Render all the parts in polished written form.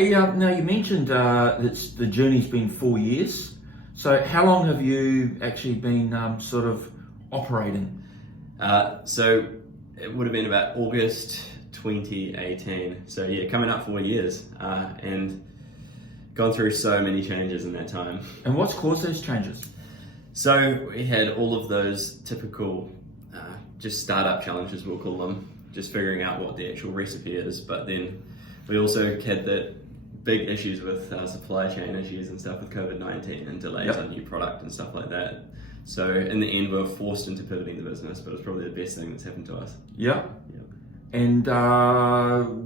Hey, now you mentioned that the journey's been 4 years. So how long have you actually been sort of operating? So it would have been about August 2018. So yeah, coming up 4 years, and gone through so many changes in that time. And what's caused those changes? So we had all of those typical just startup challenges, we'll call them, just figuring out what the actual recipe is. But then we also had the big issues with supply chain issues and stuff with COVID-19 and delays on new product and stuff like that. So in the end, we were forced into pivoting the business, but it's probably the best thing that's happened to us. Yeah. And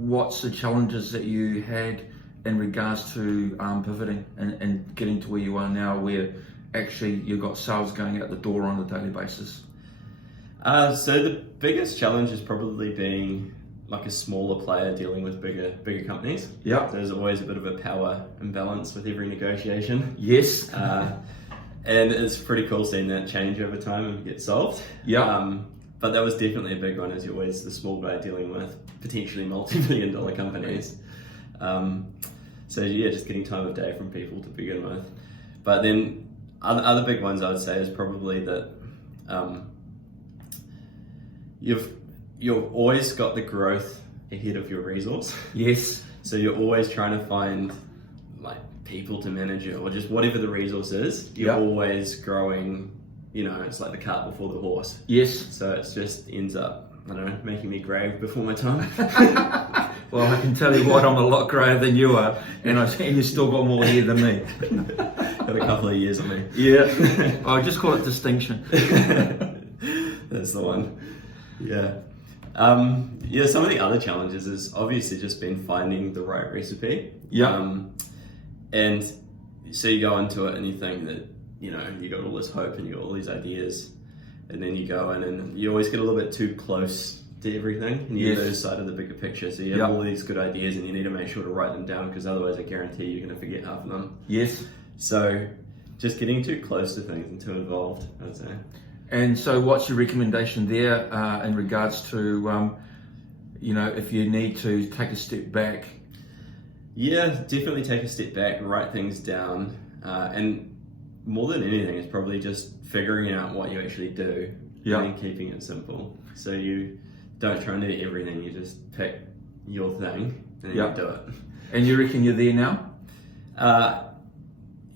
what's the challenges that you had in regards to pivoting and getting to where you are now, where actually you've got sales going out the door on a daily basis? So the biggest challenge is probably being like a smaller player dealing with bigger companies. Yeah. There's always a bit of a power imbalance with every negotiation. Yes. And it's pretty cool seeing that change over time and get solved. Yeah. But that was definitely a big one, as you're always the small guy dealing with potentially multi-million dollar companies. So yeah, just getting time of day from people to begin with. But then other big ones I would say is probably that you've always got the growth ahead of your resource. Yes. So you're always trying to find like people to manage it, or just whatever the resource is. You're always growing. It's like the cart before the horse. Yes. So it just ends up, I don't know, making me grey before my time. Well, I can tell you what, I'm a lot greyer than you are, and you've still got more hair than me. Got a couple of years on me. Yeah. I just call it distinction. That's the one. Yeah. Some of the other challenges is obviously just been finding the right recipe. Yeah. And so you go into it and you think that, you got all this hope and you got all these ideas, and then you go in and you always get a little bit too close to everything and you lose sight of the bigger picture. So you have all these good ideas and you need to make sure to write them down, because otherwise I guarantee you're going to forget half of them. Yes. So just getting too close to things and too involved, I'd say. And so what's your recommendation there in regards to, if you need to take a step back? Yeah, definitely take a step back, write things down, and more than anything, it's probably just figuring out what you actually do and keeping it simple. So you don't try and do everything, you just pick your thing and then you do it. And you reckon you're there now?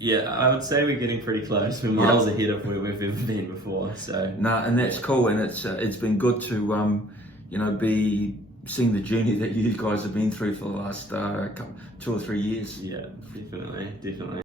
Yeah, I would say we're getting pretty close. We're miles ahead of where we've ever been before. So and that's cool, and it's been good to be seeing the journey that you guys have been through for the last 2 or 3 years. Yeah, definitely.